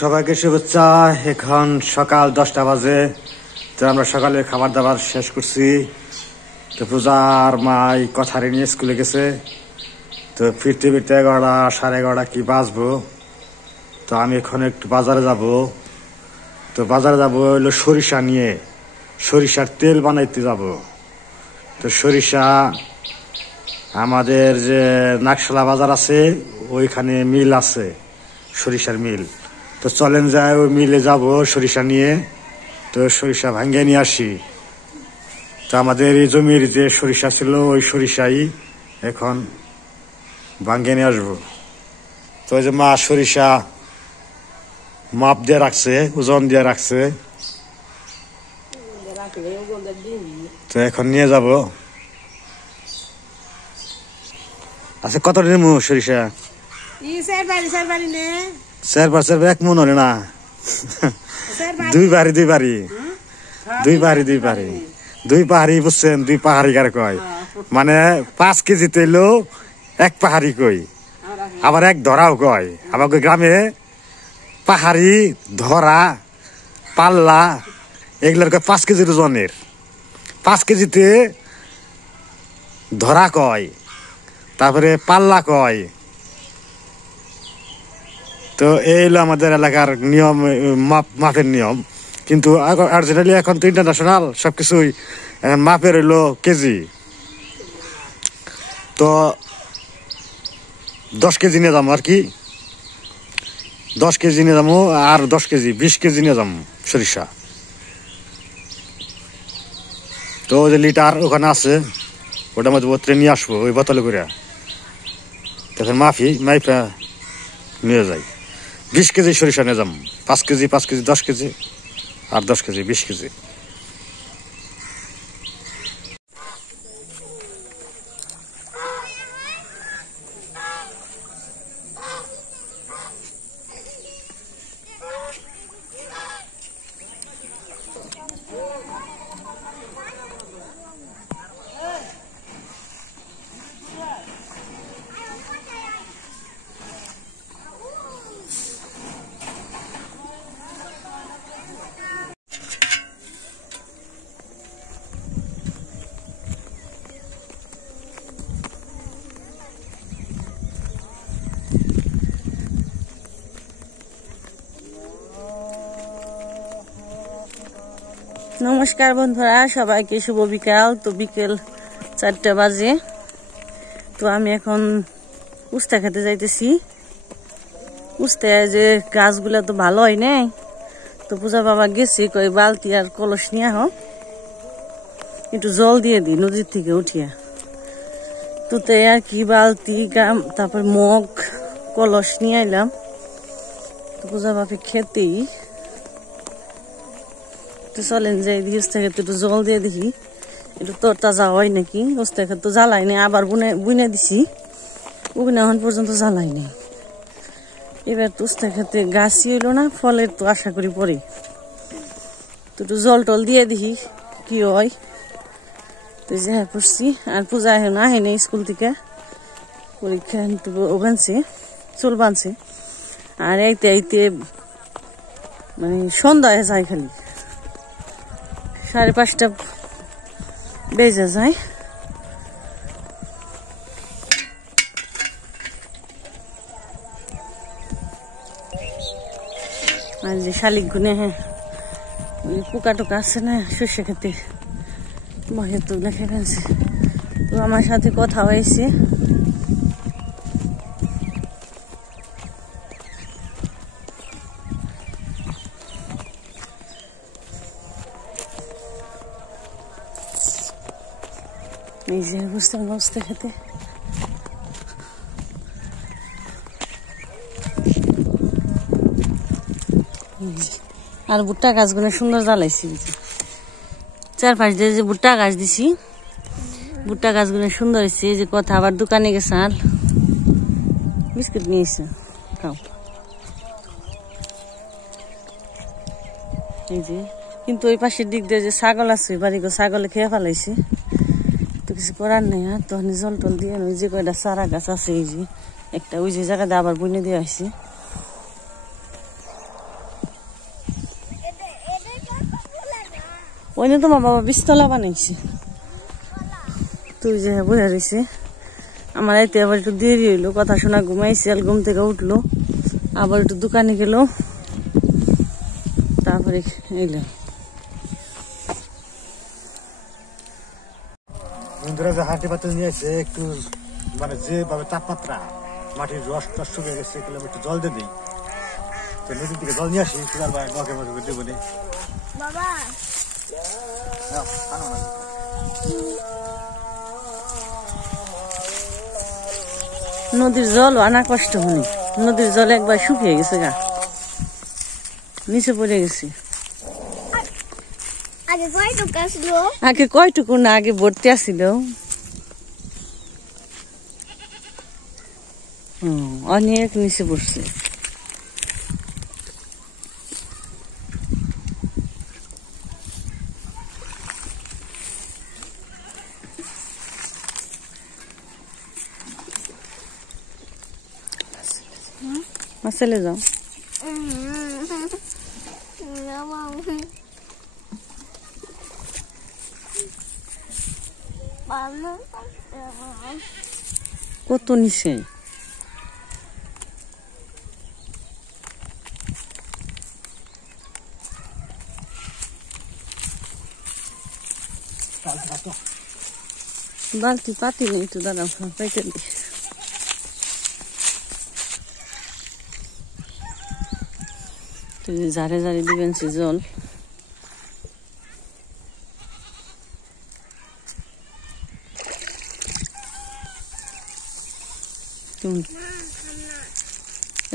সবাইকে শুভেচ্ছা। এখন সকাল 10টা বাজে। তো আমরা সকালে খাবার দাবার শেষ করছি। তো পূজার মাই কথারে নিয়ে স্কুলে গেছে। তো ফিরতে ফিরতে 11টা সাড়ে 11টা কি বাজবো। তো আমি এখন একটু বাজারে যাব। তো বাজারে যাব হইলো সরিষা নিয়ে, সরিষার তেল বানাইতে যাব। তো সরিষা আমাদের যে নাকশালা বাজার আছে ওইখানে মিল আছে, সরিষার মিল। তো চলেন যায় ওই মিলে যাব সরিষা নিয়ে। তো সরিষা ভাঙ্গে নিয়ে আসি। তো আমাদের এই জমির যে সরিষা ছিল ওই সরিষাই এখন ভাঙ্গে নিয়ে আসবো। তো ওই যে মা সরিষা মাপ দিয়ে রাখছে, ওজন দিয়ে রাখছে। তো এখন নিয়ে যাব। আচ্ছা কত নেমু সরিষা? চারবার এক মন হলে না, দুই পাহাড়ি বুঝছেন, 2 পাহাড়ি কার কয়, মানে 5 কেজি তেলো 1 পাহাড়ি কই, আবার 1 ধরাও কয়। আমাকে গ্রামে পাহাড়ি, ধরা, পাল্লা এগুলোর কয় 5 কেজির ওজনের। 5 কেজিতে ধরা কয়, তারপরে পাল্লা কয়। তো এই হলো আমাদের এলাকার নিয়ম, মাপের নিয়ম। কিন্তু অরিজিনালি এখন তো ইন্টারন্যাশনাল সবকিছুই মাপের হইলো কেজি। তো 10 কেজি নিয়ে যাবো আর কি, 10 কেজি নিয়ে যাবো, আর 10 কেজি 20 কেজি নিয়ে যাবো সরিষা। তো ওই যে লিটার ওখানে আছে, ওটার মধ্যে বোতলে নিয়ে আসবো, ওই বোতলে করে তখন মাইফা নিয়ে যাই। 20 কেজি সরিষা নিয়ে যাবো, 5 কেজি 10 কেজি, আর 10 কেজি 20 কেজি। নমস্কার বন্ধুরা, সবাইকে শুভ বিকাল। তো বিকেল 4টা বাজে। তো আমি এখন উস্তা খেতে যাইতেছি। উস্তা যে গাছগুলা তো ভালো হয় নাই। তো পূজা বাবা গেছি, কই বালতি আর কলস নিয়ে হোক, একটু জল দিয়ে দিই নদীর থেকে উঠিয়া। তো তাই আর কি বালতি, তারপর মগ, কলস নিয়ে আইলাম। তো পূজা বাপে খেতেই চলেন যাই দিই, উস্তা খেতে একটু জল দিয়ে দেখি একটু তরতাজা হয় নাকি। উস্তা খেতে তো জ্বালাই নেই, আবার বুনে দিছি, ওগুলো এখন পর্যন্ত জ্বালাই নেই। এবার তো উস্তা খেতে গাছই এলো না, ফলের তো আশা করি পরে। তো একটু জল টল দিয়ে দেখি কি হয়। তো যে করছি, আর পূজা এখন আহেনি স্কুল থেকে, পরীক্ষা বানছে, চুল বানছে। আর এইতে এইতে মানে সন্ধ্যা হয়ে যায়, খালি 5:30 বেজে যায়। আর যে শালিক গুনে, হ্যাঁ ওই পোকা টোকা আছে না সর্ষে খেতে, বহে তো লেখে ফেলছে। তো আমার সাথে কথা হয়েছে, এই যে বুঝতে খেতে। আর ভুট্টা গাছগুলো সুন্দর জ্বালাইছি, 4-5 দিয়ে যে ভুট্টা গাছ দিছি, ভুট্টা গাছগুলো সুন্দর হয়েছে। এই যে কথা, আবার দোকানে গেছে আর বিস্কুট নিয়েছে, খাও। এই যে কিন্তু ওই পাশের দিক দিয়ে যে ছাগল আছে, বাড়ি ছাগলে খেয়ে ফেলাইছে। তো কিছু করার নেই। আর তখন জল টল দিয়ে ওই যে কয়টা চারা গাছ আছে, এই যে একটা ওই যে জায়গাতে আবার বইনে দিয়ে আসছে। ওই না তোমার বাবা বিস্তলা বানাইছে তুই যে বসে রয়েছে আমার এতে আবার একটু দেরি হইলো কথা শোনা ঘুমাইছে আর ঘুম থেকে উঠলো আবার একটু দোকানে গেল তারপরে এলো বন্ধুরা যে হাঁটি পাতে নিয়েছে একটু মানে যেভাবে তাপমাত্রা মাটির রস টস শুকিয়ে গেছে এগুলো একটু জল দিয়ে দিই তো নদীর দিকে জল নিয়ে আসি সুগার বা নখে মধ্যে দেবো নি বাবা নদীর জল আনা কষ্ট হয়নি নদীর জল একবার শুকিয়ে গেছে গা নিচে পড়ে গেছি আগে কয়টুকু আসলো আগে কয়টুকু না আগে ভর্তি আসছিল অনেক নিচে পড়ছে চলে যাও কত নিচে বালতি পাতি নেই তো দাদা পাইতে দি জারে জারে দিবেন সে জল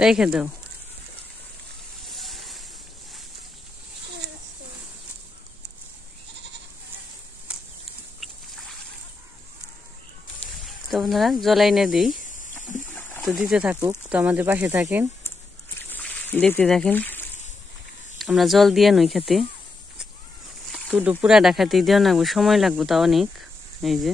রেখে দাও তো আপনারা জল এনে দিই তো দিতে থাকুক তো আমাদের পাশে থাকেন দেখতে থাকেন আমরা জল দিয়ে নই খেতে টুডু পুরা ডাকাতে দেওয়া লাগবে সময় লাগবে তা অনেক এই যে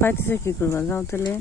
পাইতেছে কি করবা যাও তাহলে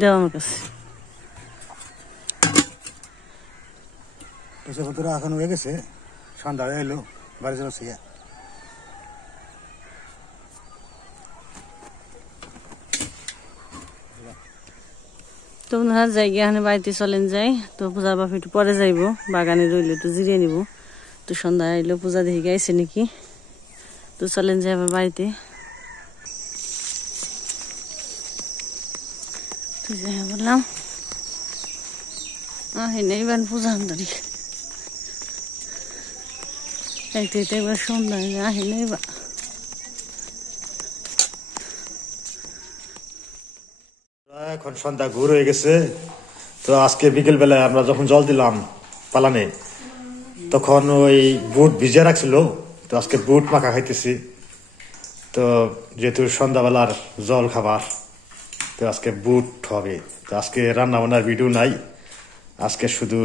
দেওয়া আমার কাছে বন্ধুরা এখন হয়ে গেছে সন্ধ্যা হয়ে এলো বাড়ি যাচ্ছে তো আপনারা যাই এখানে বাড়িতে চলেন যাই তো পূজার বাপ একটু পরে যাইব বাগানে রইলে একটু জিরিয়ে নিব তো সন্ধ্যা আইলো পূজা দেখে গাইছে নাকি তো চলেন যাই আবার বাড়িতে তো যাই বললাম নেই বান পূজা আন্দারি এইতে এবার সন্ধ্যা নেই বা এখন সন্ধ্যা ঘুর হয়ে গেছে তো আজকে বিকেল বেলায় আমরা যখন জল দিলাম পালানে তখন ওই বুট ভিজে রাখছিল তো আজকে বুট মাখা খাইতেছি তো যেহেতু সন্ধ্যাবেলার জল খাবার তো আজকে বুট হবে তো আজকে রান্না বান্নার ভিডিও নাই আজকে শুধু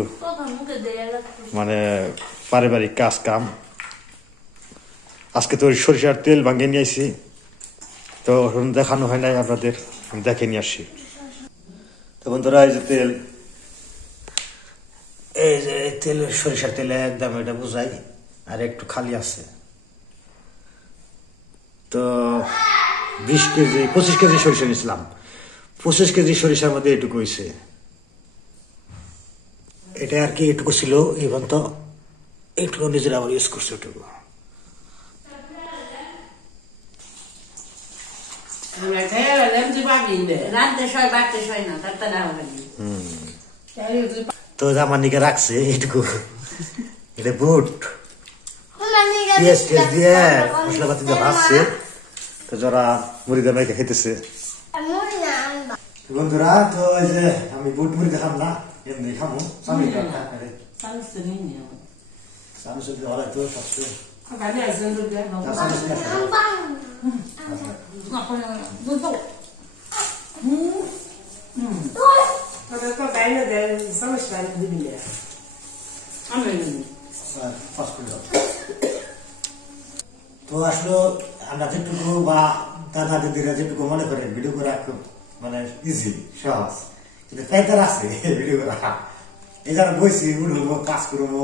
মানে পারিবারিক কাজ কাম আজকে তো সরিষার তেল ভাঙিয়ে নিয়ে আসি তো দেখানো হয় নাই আপনাদের দেখে নিয়ে আসি তো বন্ধুরা এই যে তেল এই যে তেল, সরিষার তেলে একদম এটা বুঝাই, আর একটু খালি আছে। তো 20 কেজি 25 কেজি সরিষা নিয়েছিলাম, 25 কেজি সরিষার মধ্যে এটুকু হয়েছে। এটা আর কি এটুকু ছিল, এবং তো এইটুকু নিজের আবার ইউজ করছে। ওটুকু তো আমার নিকে রাখছে এইটুকু। এটা বুট পেঁয়াজ টেয়াজ দিয়ে মশলাপাতি দিয়ে ভাজছে, তো যারা মুড়ি দিয়ে মেখে খেতেছে বন্ধুরা। তো এই যে আমি বুট মুড়ি দেখাম না, এমনি খামো চামিচ ভালো তো সবচেয়ে তো আসলে আমরা যেটুকু বা দাদা দিদিরা যেটুকু মনে করে ভিডিও করা খুব মানে ইজি সহজ, কিন্তু ফায়দার আছে ভিডিও করা। এই জন্য বইছি উঠবো কাজ করবো,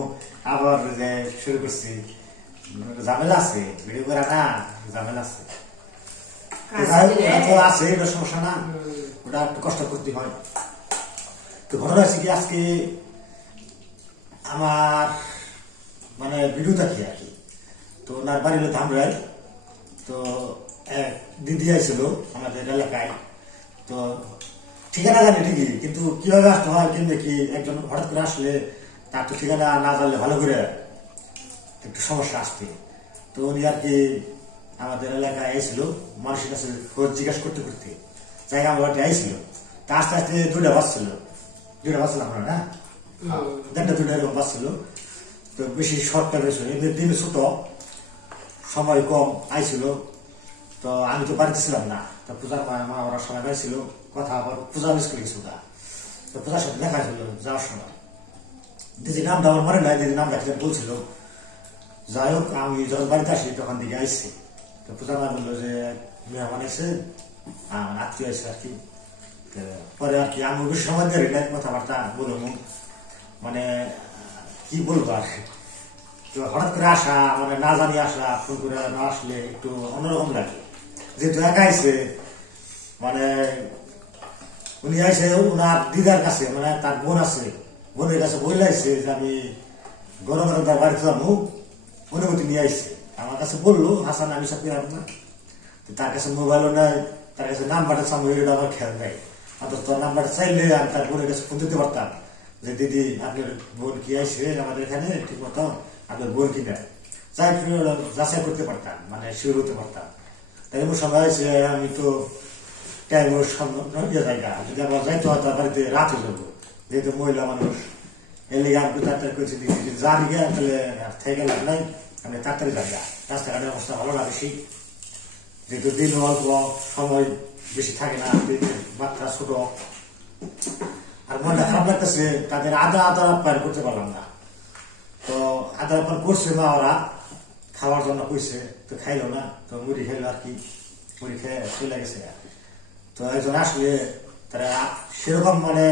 আবার যে শুরু করছি, ঝামেলা আছে ভিডিও করা না, ঝামেলা আছে। আছে এটা সমস্যা না, ওটা একটু কষ্ট করতে হয়। তো ঘটনা হচ্ছে কি, আজকে আমার মানে ভিডিও দেখি আর কি। তো ওনার বাড়ি হলো ধামরাই। তো এক দিদি আইছিল আমাদের এলাকায়। তো ঠিকানা জানি ঠিকই, কিন্তু কিভাবে আসতে হয় কিন্তু কি, একজন হঠাৎ করে আসলে তার তো ঠিকানা না জানলে ভালো করে একটু সমস্যা আসতে। তো উনি আর কি আমাদের এলাকায় আইছিল, মানুষের কাছে খোঁজ জিজ্ঞাসা করতে করতে জায়গা আমার বাড়িতে আইছিল। তা আস্তে আস্তে 2টা বাজছিল আপনার না, 2টা এরকম বাজছিল। তো বেশি শর্ট টাইম হয়েছিল, এমনি দিন ছোট, সময় কম আইছিল। তো আমি তো বাড়িতে ছিলাম না, তো পূজার মা ওরা সবাই পাইছিল, কথা আবার পূজা মিস করে গেছিল। তো পূজার সাথে দেখা ছিল যাওয়ার সময়, দিদি নামটা আমার মনে নাই, দিদি নামটা বলছিল। যাই হোক, আমি যখন বাড়িতে আসি তখন দিকে আইসি। তো পূজা মা বললো যে মেহমান এসে, আত্মীয় এসে আর কি। পরে আর কি আমি বেশি সময় দেরি নাই, কথাবার্তা বলবো, মানে কি বলবো আর। তো হঠাৎ করে আসা, মানে না জানি আসা, ফোন করে না আসলে একটু অন্যরকম লাগে। যেহেতু একা আইসে, মানে উনি আইসে ওনার দিদার কাছে, মানে তার বোন আছে, বোনের কাছে বলে আইসে যে আমি গরমের তার বাড়িতে যাবো, অনুমতি নিয়ে আইসে। আমার কাছে বললো হাসান আমি সাথে আপনার, তার কাছে মোবাইলও নাই, তার কাছে নাম্বারটা সামনে আমার খেয়াল নেই। অন্তত তোর নাম্বারটা চাইলে আমি তার বোনের কাছে ফোন দিতে পারতাম যে দিদি আপনার বোন কি আইসে আমাদের এখানে, ঠিক মতো আপনার বোন কিনা যাচাই করতে পারতাম, মানে শিওর হতে পারতাম। তাই এমন সময় আছে আমি তো টাইমের জায়গা, যদি আবার যাইতে হয় তার বাড়িতে রাত হয়ে যাবো, যেহেতু মহিলা মানুষ। এর লেগে আমি তাড়াতাড়ি করেছি, জানি গিয়ে তাহলে থেকে লাভ নাই, আমি তাড়াতাড়ি যাই। রাস্তাঘাটের অবস্থা ভালো না বেশি, যেহেতু দিন অল্প, সময় বেশি থাকে না, মাত্রা ছোট। আর মনটা খারাপ লাগতেছে, তাদের আদা আপ্যায়ন করতে পারলাম না। তো আদা আপ্যায়ন করছে মা, ওরা খাওয়ার জন্য কইছে, তো খাইলো না। তো মুড়ি খাইলো আর কি, মুড়ি খেয়ে চলে গেছে। তো একজন আসলে তারা সেরকম মানে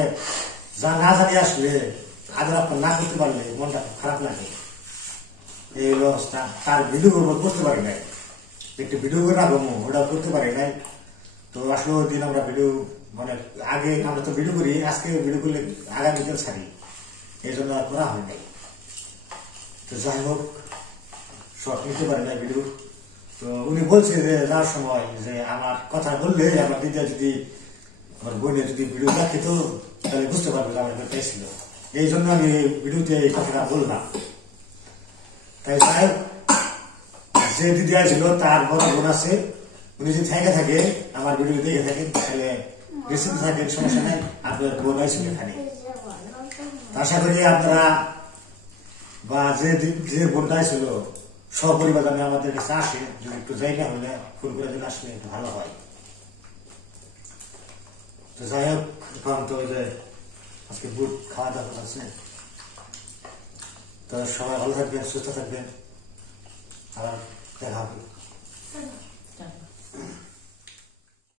না জানি আসলে আদা আপ্যায়ন না করতে পারলে মনটা খুব খারাপ লাগে। এই অবস্থা। তার ভিডিও করতে পারি নাই, একটু ভিডিও করে রাখবো, ওটা করতে পারি নাই। তো আসলে ওই দিন আমরা ভিডিও, মানে আগে আমরা তো ভিডিও করি, আজকে ভিডিও করলে আগামীকাল ছাড়ি, এই জন্য আর করা হয় নাই। তো যাই হোক, শর্ট নিতে পারি না ভিডিও। তো উনি বলছে যে যাওয়ার সময় যে আমার কথা বললে আমার দিদা যদি, আমার বোনে যদি ভিডিও দেখে তো তাহলে বুঝতে পারবে যে আমার পেয়েছিল। এই জন্য আমি ভিডিওতে এই কথাটা বললাম। তাই যাই হোক, যে দিদি আসছিল তার বড় বোন আছে, উনি যদি থেকে থাকে আমার ভিডিও দেখে থাকেন তাহলে রিসিভ থাকেন, সমস্যা নেই। আপনার বোন আসছিল এখানে, আশা করি আপনারা বা যে বোনটা ছিল সপরিবার যেন আমাদের কাছে আসে, যদি একটু জায়গা হলে ফোন করে দিলে আসলে একটু ভালো হয়। তো যাই হোক, এখন তো যে আজকে বুট খাওয়া দাওয়া আছে। তো সবাই ভালো থাকবেন, সুস্থ থাকবেন, আবার দেখা হবে।